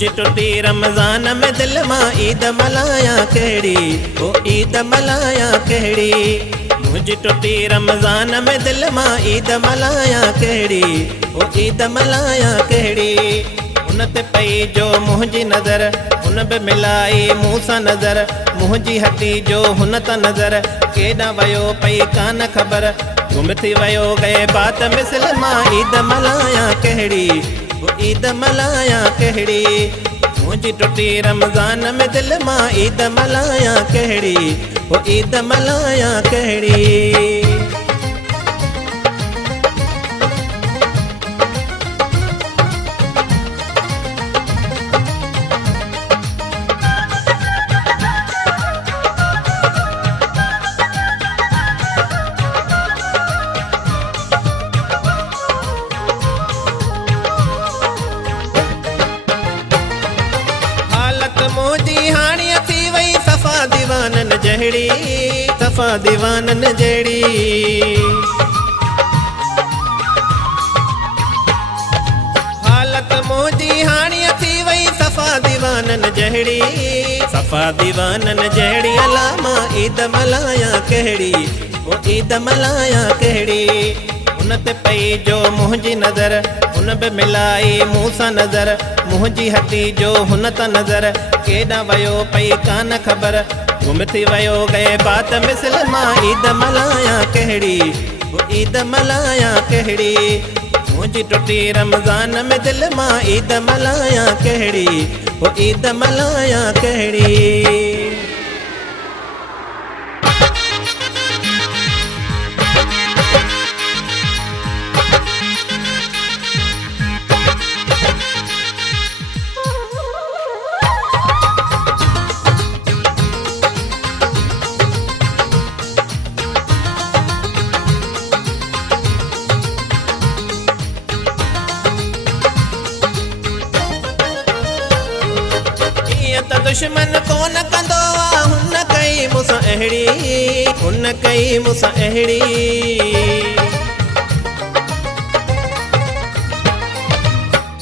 मुझ टुटी रमज़ान में दिल मां ईद मल्हायां कहिड़ी, ओ ईद मल्हायां कहिड़ी। मुझ टुटी रमज़ान में दिल मां ईद मल्हायां कहिड़ी, ओ ईद मल्हायां कहिड़ी। उन ते पई जो मुंहिंजी नज़र, उन बि मिलाई मूं सां नज़र। मुंहिंजी हटी जो हुन त नज़र, केॾां वियो पई कान ख़बर। गुम थी वियो गए बात मिसल मां ईद मल्हायां कहिड़ी, ओ ईद मल्हायां कहिड़ी। मुंहिंजी टुटी रमज़ान में दिल मां ईद मल्हायां कहिड़ी, ओ ईद मल्हायां कहिड़ी। मुंहिंजी हाणी थी वई सफ़ा दीवानन जहिड़ी, सफ़ा दीवानन जहिड़ी। हालत मुंहिंजी हाणी थी वई सफ़ा दीवानन जहिड़ी, सफ़ा दीवानन जहिड़ी। अला मां ईद मल्हायां कहिड़ी, ओ ईद मल्हायां कहिड़ी। उन ते पई जो मुंहिंजी नज़र, उन बि मिलाई मूं सां नज़र। मुंहिंजी हटी जो हुन त नज़र, केॾां वियो पई कान ख़बर। गुम थी वियो गए बात मिसल मां ईद मल्हायां कहिड़ी, ओ ईद मल्हायां कहिड़ी। मुंहिंजी टुटी रमज़ान में दिल मां ईद मल्हायां कहिड़ी, ओ ईद मल्हायां कहिड़ी। त दुश्मन कोन कंदो आ, हुन कई मूंसां अहिड़ी, हुन कई मूंसां अहिड़ी।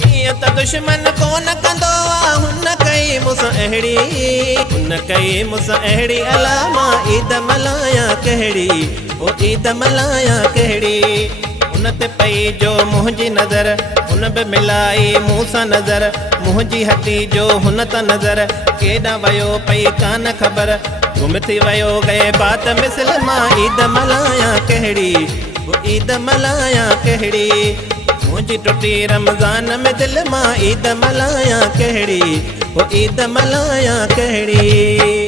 ईअं त दुश्मन कोन कंदो आ, हुन कई मूंसां अहिड़ी, हुन कई मूंसां अहिड़ी। अला मां ईद मल्हायां कहिड़ी, ओ ईद मल्हायां कहिड़ी। उन ते पई जो मुंहिंजी नज़र, उन बि मिलाई मूं सां नज़र। मुंहिंजी हटी जो हुन त नज़र, केॾां वियो पई कान ख़बर। गुम थी वियो गए बात मिसल मां ईद मल्हायां कहिड़ी, ओ ईद मल्हायां कहिड़ी। मुंहिंजी टुटी रमज़ान में दिल मां ईद मल्हायां कहिड़ी, ओ ईद मल्हायां कहिड़ी।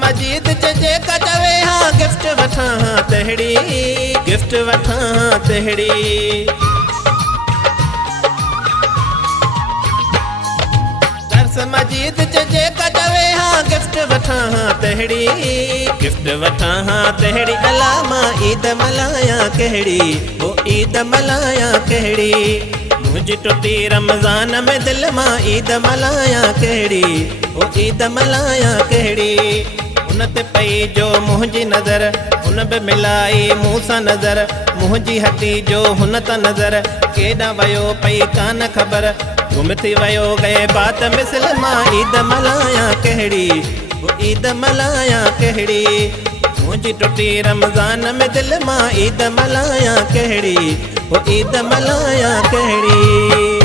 मजीद जेका चवे हाँ गिफ्ट वठां हाँ तहिड़ी, गिफ्ट वठां हाँ तहिड़ी। दर्स मजीद जेका चवे हाँ गिफ्ट वठां हाँ तहिड़ी, गिफ्ट वठां हाँ तहिड़ी। अला मां ईद मल्हायां कहिड़ी, ओ ईद मल्हायां कहिड़ी। मुंहिंजी टुटी रमज़ान में दिल मां ईद मल्हायां कहिड़ी, ओ ईद मल्हायां कहिड़ी। उन ते पई जो मुंहिंजी नज़र, उन बि मिलाई मूं सां नज़र। मुंहिंजी हटी जो हुन त नज़र, केॾां वियो पई कान ख़बर। गुम थी वियो गए बात मिसल मां ईद मल्हायां कहिड़ी, ओ ईद मल्हायां कहिड़ी। मुंहिंजी टुटी रमज़ान में दिल मां ईद मल्हायां कहिड़ी, ओ ईद मल्हायां कहिड़ी।